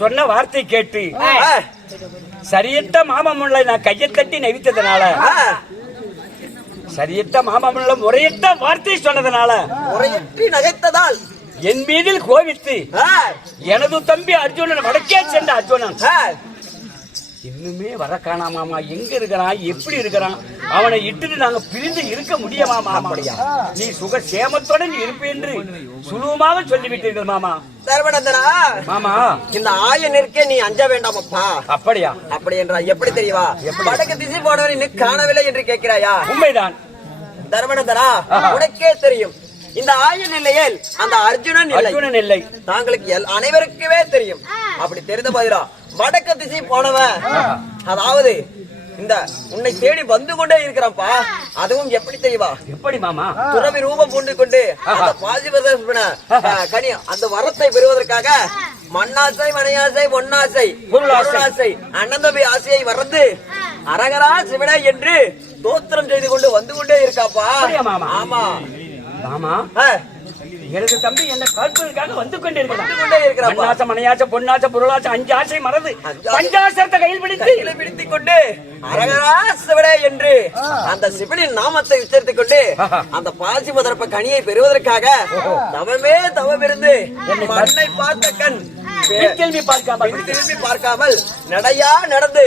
சொன்ன வார்த்தை கேட்டு சரியத்த மாமமுல்லை நான் கையை தட்டி நெவித்ததுனால சரியத்த மாமமுல்ல முறையற்ற வார்த்தை சொன்னதுனால முறையற்றி நகைத்ததால் என் மீதில் கோவித்து எனது தம்பி அர்ஜுனன் வடக்கே சென்ற அர்ஜுனன் இன்னுமே வர காணாமாமா. எங்க இருக்கிறான், எப்படி இருக்கிறான், அவனை இட்டு நாங்க பிரிந்து இருக்க முடியுமாமா? அப்படியா? நீ சுக சேமத்துடன் இருப்பு என்று சுலபமாக சொல்லிவிட்டீர்கள் மாமா. சர்வநந்தனா மாமா, இந்த ஆயனிற்கே நீ அஞ்ச வேண்டாமப்பா. அப்படியா? அப்படி என்றா எப்படி தெரியவா? வடக்கு திசை போனவரை நீ காணவில்லை என்று கேட்கிறாயா? உண்மைதான் தர்மநந்தனா, உனக்கே தெரியும் இந்த ஆயன் இல்லையேல் அந்த அர்ஜுனன் இல்லை. தாங்களுக்கு அனைவருக்குமே தெரியும். அப்படி தெரிந்த போதிரா வடக்கு திசை போனவன், அதாவது இந்த உன்னை தேடி வந்து கொண்டே இருக்கிறான்ப்பா. அதுவும் எப்படி தெரியுமா? எப்படி மாமா? துறவி ரூபம் பூண்டு கொண்டு அந்த பாசிபதன கனி அந்த வரத்தை பெறுவதற்காக மண்ணாசை, மனையாசை, பொன்னாசை, பொருளாசை, அண்ணந்தம்பி ஆசையை மறந்து அரகரா சிவனே என்று தோத்திரம் செய்து கொண்டு வந்து கொண்டே இருக்காப்பா. ஆமா மாமா, எனது தம்பி என்ன காப்பதற்காக வந்து கொண்டே இருக்கிறான். மனையாசை, பொன்னாசை, பொருளாசை, அஞ்சு ஆசை மறந்து பஞ்சாசத்தை கையில் பிடித்துக் கொண்டு அரகரா சிவனே என்று அந்த சிவனின் நாமத்தை உச்சரித்துக் கொண்டு அந்த பாசி மதரப்ப கனியை பெறுவதற்காக தவமே தவமிருந்து மண்ணை பார்த்த கண் திரும்பி பார்க்காமல் நடையா நடந்து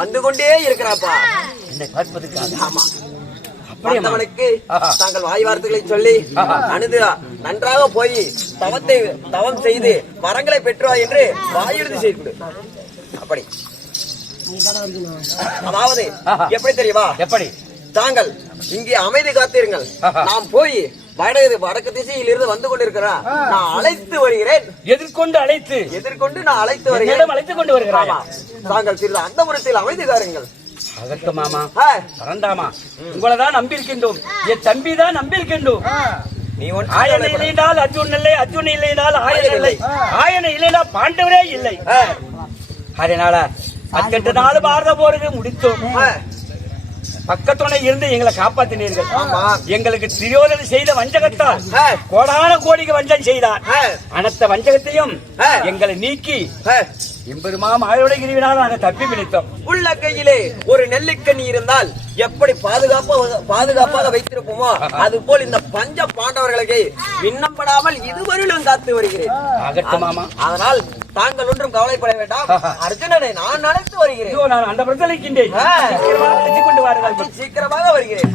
வந்து கொண்டே இருக்கிறாப்பா என்னை பார்ப்பதற்காக. ஆமா, அவனுக்கு தாங்கள் வாய் வார்த்தைகளை சொல்லி அணுது நன்றாக போய் தவம் செய்து வரங்களை பெற்றுவா என்று வாயுறுதி செய்து. அப்படி அதாவது எப்படி தெரியுமா? எப்படி? தாங்கள் இங்கே அமைதி காத்தீர்கள். நாம் போய் வடக்கு திசையில் இருந்து வந்து கொண்டிருக்கிறான். நான் அழைத்து வருகிறேன். எதிர்கொண்டு நான் அழைத்து வருகிறேன். அழைத்துக் கொண்டு வருகிறேன். தாங்கள் சிறிது அந்த முறத்தில் அமைதி காருங்கள். அதற்கு மாமா பரந்தாமா, உங்களைதான் நம்பியிருக்கின்றோம். என் தம்பி தான் நம்பியிருக்கின்றோம். நீ ஆயனை இல்லைனால் அர்ஜுன் இல்லை, அர்ஜுன் இல்லைனால் ஆயன் இல்லை, ஆயனை இல்லைனா பாண்டவரே இல்லை. அதனால 18 நாள் பாரத போருக்கு முடித்தோம். பக்கத்துணை இருந்து எங்களை காப்பாற்றினீர்கள். எங்களுக்கு திரியோதனை செய்த வஞ்சகத்தால் கோடான கோடிக்கு வஞ்சம் செய்தார். அனைத்த வஞ்சகத்தையும் எங்களை நீக்கி எம்பெருமாம் ஆயோட கிரிவினால் நாங்கள் தப்பி பிடித்தோம். உள்ள கையிலே ஒரு நெல்லிக்கனி இருந்தால் எப்படி பாதுகாப்பாக வைத்திருப்போமோ அது போல் இந்த பஞ்ச பாண்டவர்களுக்கு விண்ணப்படாமல் இதுவரையிலும் காத்து வருகிறேன். அதனால் தாங்கள் ஒன்றும் கவலைப்பட வேண்டாம். அர்ஜுனனை நான் அழைத்து வருகிறேன். நான் அந்த பிரச்சனைக்கின்றேன். கொண்டு வாருங்கள். சீக்கிரமாக வருகிறேன்.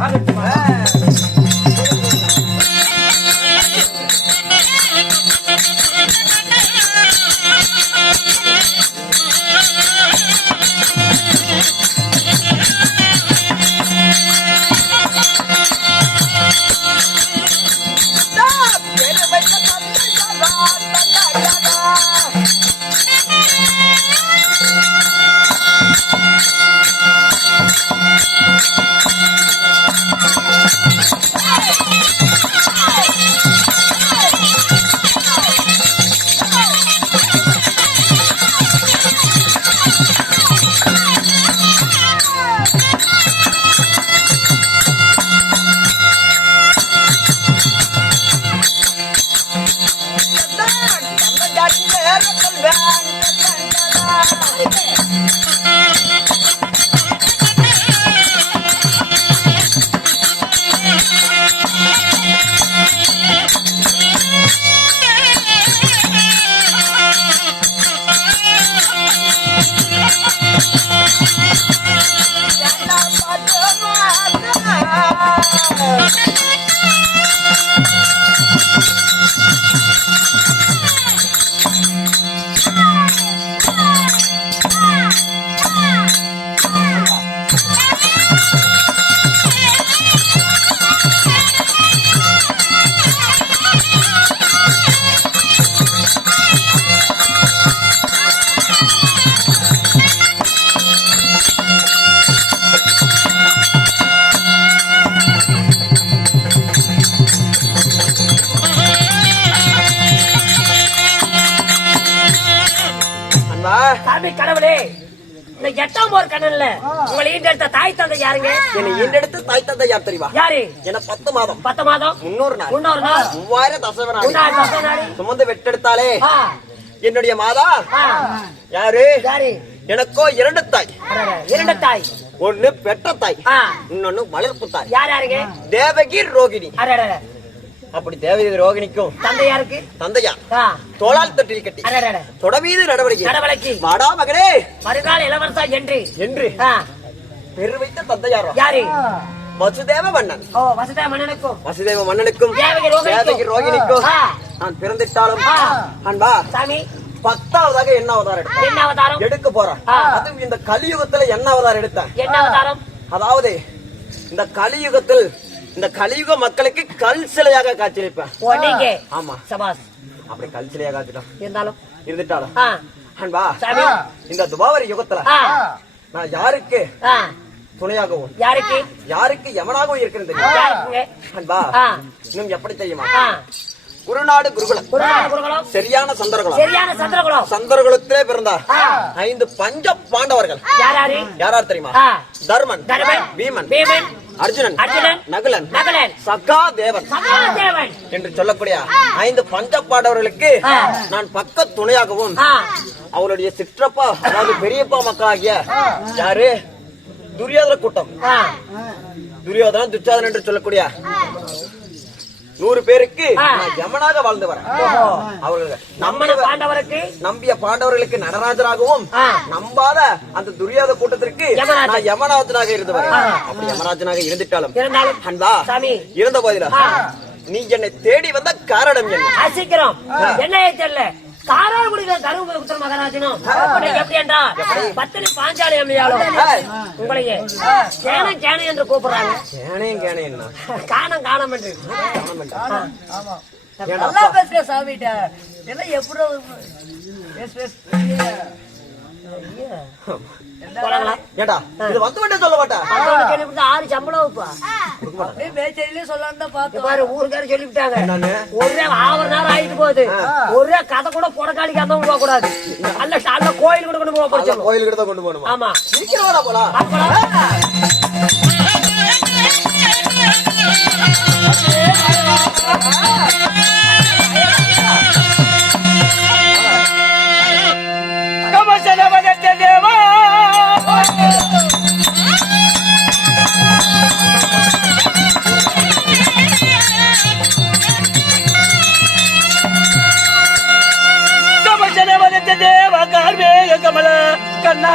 சாமி கடவுளே, இந்த 8ஆம் போர் கண்ணன்ல உங்களை ஈண்டெடுத்த தாய் தந்தை யாருங்க? என்னை ஈண்டெடுத்த தாய் தந்தை யார் தெரியுமா? யாரு? என்ன 10 மாதம் 10 மாதம் 300 நாள் 300 நாள் 3000 தசவனாடி 3000 தசவனாடி சுமந்து வெட்டெடுத்தாலே ஆ என்னுடைய மாதா ஆ யாரு? யாரு? எனக்கோ 2 தாய். அடடே, 2 தாய். ஒன்னு பெற்ற தாய், ஆ இன்னொன்னு வளர்ப்பு தாய். யார் யாருங்க? தேவகி ரோகிணி. அடடே, அப்படி தேவகி ரோகிணிக்கும் தந்தை யாருக்கு? தந்தையா ஆ தோளால் தட்டில் கட்டி அடடே, தொடமீது நடவடிக்கை நடவடிக்கை வாடா மகனே மறுநாள் இளவரசா என்று ஆ பெரு வைத்த தந்தையாரோ யாரு? வசுதேவ மன்னன். ஓ வசுதேவ மன்னனுக்கும் வசுதேவ மன்னனுக்கும் தேவகி ரோகிணிக்கும் ஆ நான் பிறந்திட்டாலும் ஆ அன்பா சாமி 10ஆவதாக என்ன அவதாரம் எடுத்தேன்? என்ன அவதாரம் எடுக்க போறேன். ஆ. அதுவும் இந்த கலியுகத்துல என்ன அவதாரம் எடுத்தேன்? என்ன அவதாரம்? அதாவது இந்த கலியுகத்தில் இந்த கலியுக மக்களுக்கு கல் சிலையாக காட்சியளிப்பேன். ஓ நீங்க? ஆமா சபாஸ். அப்படி கல் சிலையாக காட்சிட்டோம் இருந்தாலும் இருந்துட்டாலும் ஆ அன்பா சாமி இந்த துபாவரி யுகத்துல ஆ நான் யாருக்கு ஆ துணையாகவும் யாருக்கு? யாருக்கு எவனாகவும் இருக்கிறேன் தெரியுமா? யாருக்குங்க? அன்பா ஆ இன்னும் எப்படி தெரியுமா? ஆ குருநாடு குருகுலம் குருகுலம் சரியான சந்திரகுலம். சரியான சந்திரகுலம். சந்திரகுலத்திலே பிறந்தார் ஆ 5 பஞ்ச பாண்டவர்கள். யார் யாரு? யாரார் தெரியுமா? ஆ தர்மன், தர்மன், பீமன், பீமன், அர்ஜுனன், அர்ஜுனன், நகுலன், நகுலன், சகாதேவன் சகாதேவன் என்று சொல்லக்கூடிய 5 பஞ்ச பாண்டவர்களுக்கு ஆ. நான் பக்க துணையாகவும் ஆ அவருடைய சிற்றப்பா அதாவது பெரியப்பா மக்களாகிய யாரு? துரியோதன கூட்டம். ஆ துரியோதனன் துச்சாதனன் என்று சொல்லக்கூடிய 100 பேருக்கு ஆ. நான் யமனாக வாழ்ந்து வரேன். அவர்கள் நம்மன பாண்டவருக்கு நம்பிய பாண்டவர்களுக்கு நடராஜராகவும் ஆ. நம்பாத அந்த துரியோத கூட்டத்திற்கு யமராஜன். நான் யமராஜனாக இருந்து வரேன். ஆ. அப்படி யமராஜனாக இருந்துட்டாலும் இருந்தாலும் அன்பா சாமி இருந்த போதிலும் ஆ. நீ என்னை தேடி வந்த காரணம் என்ன? அசிக்கிறோம் என்ன தெரியல காராகுடியில தருமபுரி புத்திர மகாராஜனும் எப்படி என்றால் பத்தினி பாஞ்சாலி அம்மையாலும் உங்களையே கேனம் கேனம் என்று கூப்பிடுறாங்க. கேனையும் கேனையும் காணம் காணம் என்று நல்லா பேசுற சாமிட்ட எல்லாம் எப்படி ஏடா இது வந்து விட்டு சொல்ல மாட்டா? 6 சம்பளம் அப்படியே மேச்சேரியிலே சொல்லலாம் தான் பார்த்தோம். பாரு ஊருக்கார சொல்லிவிட்டாங்க. என்னன்னு? ஒரே ஆவர நேரம் ஆயிட்டு போகுது. ஒரே கதை கூட புடக்காளிக்காம போக கூடாது. அல்ல கோயில் கூட கொண்டு போக போறோம். கோயிலுக்கு தான் கொண்டு போகணுமா? ஆமா சீக்கிரம் போலாம். தேவா தேவ கார்மேக கமல கண்ணா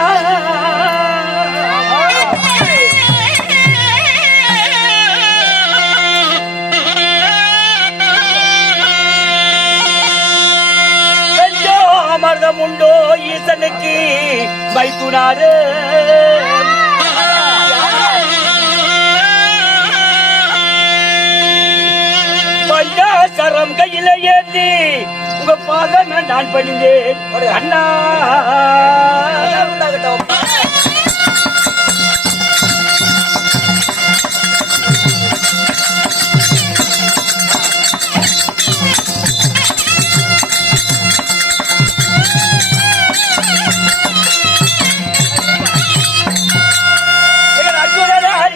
அமர்தம் உண்டோ ஈசனுக்கு வைத்துனாரு பஞ்சாசரம் கையில ஏந்தி உங்க பாதம் நான் பணிந்தேன் அண்ணா.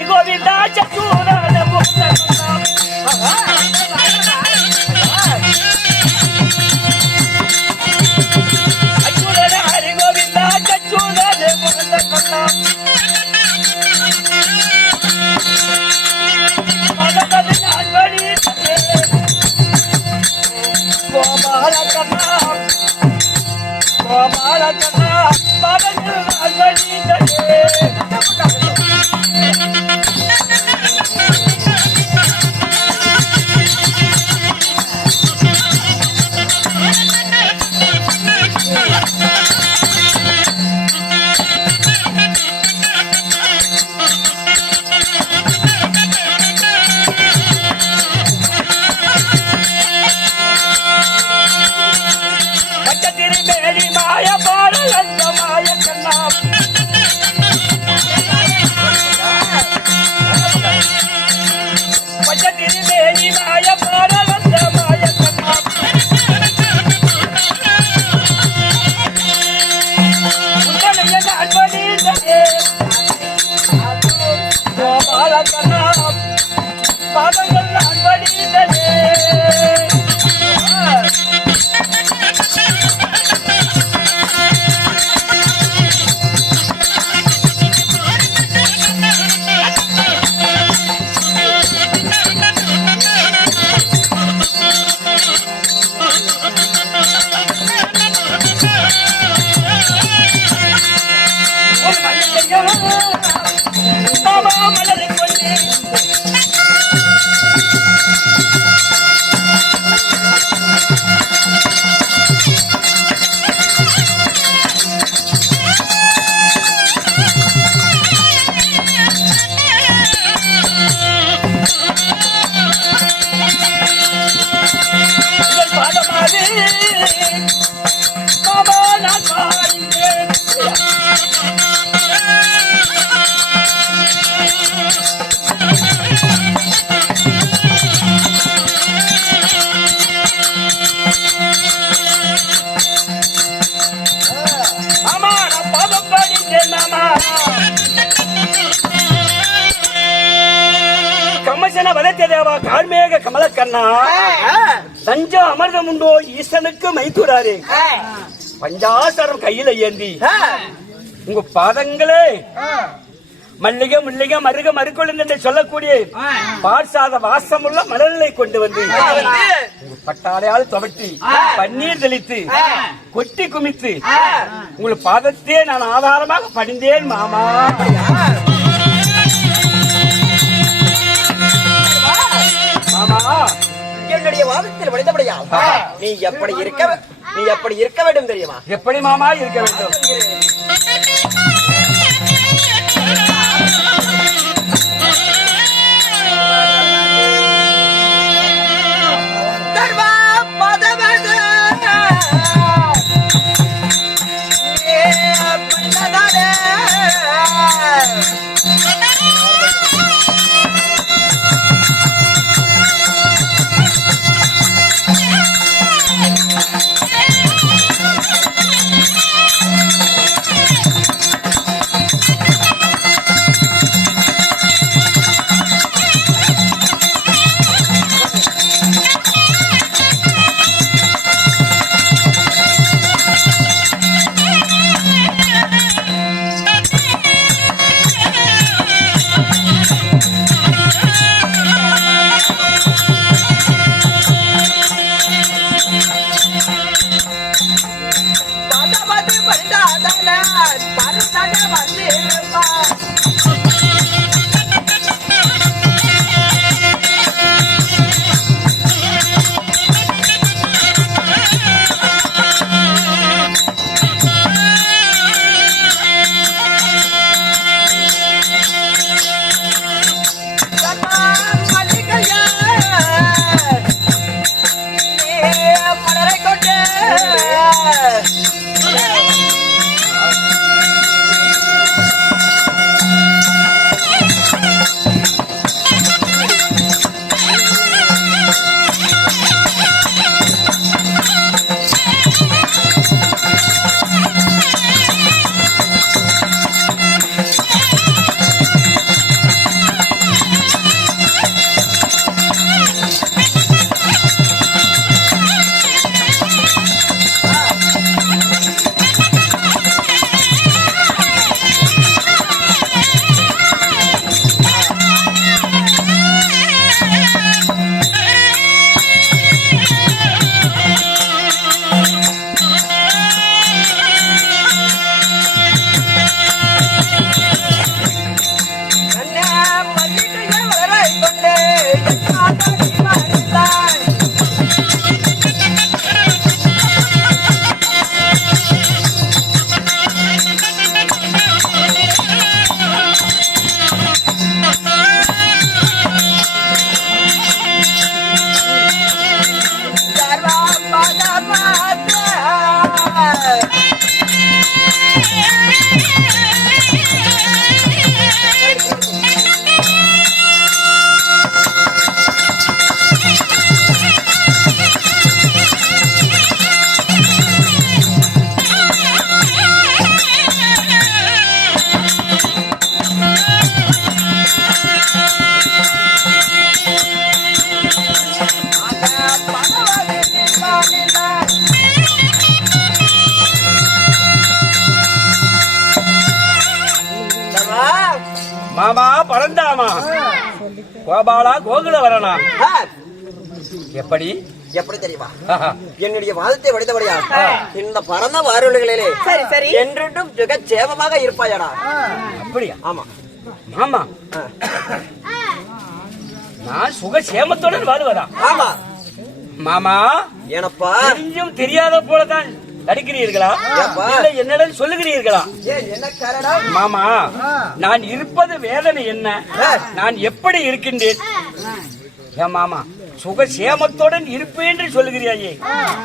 கோவிந்தா சச்சூரான கார்மேக கமலக்கண்ணா தஞ்சம் அமர்தம் உண்டோ ஈசனுக்கு மைத்துறாரே பஞ்சாசரம் கையில ஏந்தி உங்க பாதங்களே மல்லிகை முல்லிகை மருக மறுக்கொழுந்து என்று சொல்லக்கூடிய பாட்சாத வாசமுள்ள மலர்களை கொண்டு வந்து உங்க பட்டாளையால் துவட்டி பன்னீர் தெளித்து கொட்டி குமித்து உங்கள் பாதத்தையே நான் ஆதாரமாக பணிந்தேன் மாமா. மாமா என்னுடைய வாதத்தில் வழிந்தபடியா நீ எப்படி இருக்க வேண்டும் தெரியுமா? எப்படி மாமா இருக்க வேண்டும்? மாமா பரந்தாமா கோபாலா கோகுல வரணா எப்படி எப்படி தெரியுமா என்னுடைய வாதத்தை வடித்தபடியா இந்த பரந்த வாரொலிகளிலே சரி சரி என்றென்றும் சுகச்சேமமாக இருப்பாயடா. அப்படியா? ஆமா மாமா நான் சுகசேமத்துடன் வாழ்வதா? ஆமா மாமா ஏனப்பா தெரிஞ்சும் தெரியாத போலதான் நடிக்கிறீர்களா ஏப்பா? இல்லை என்னிடம் சொல்லுகிறீர்களா? என்ன காரணம்? மாமா நான் இருப்பது வேதனை என்ன, நான் எப்படி இருக்கின்றேன்? ஏன் மாமா சுகசேமத்துடன் இருப்பேன் என்று சொல்லுகிறாயே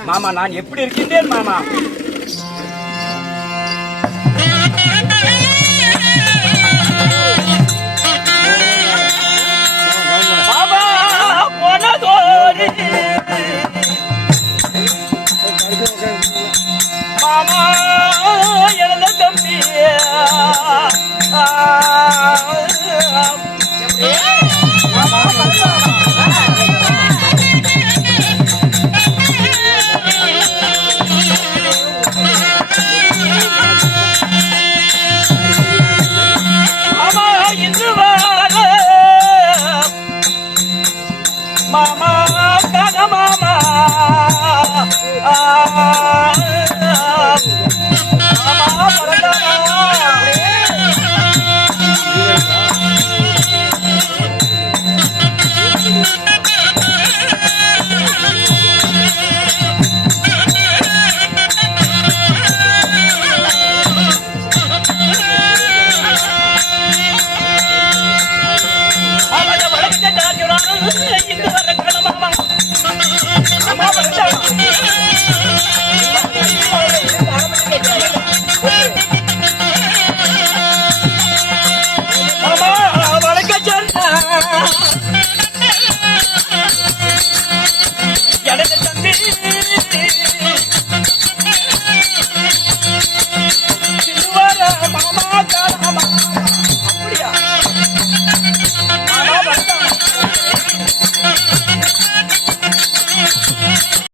மாமா, நான் எப்படி இருக்கின்றேன் மாமா? மாமா போனதோடு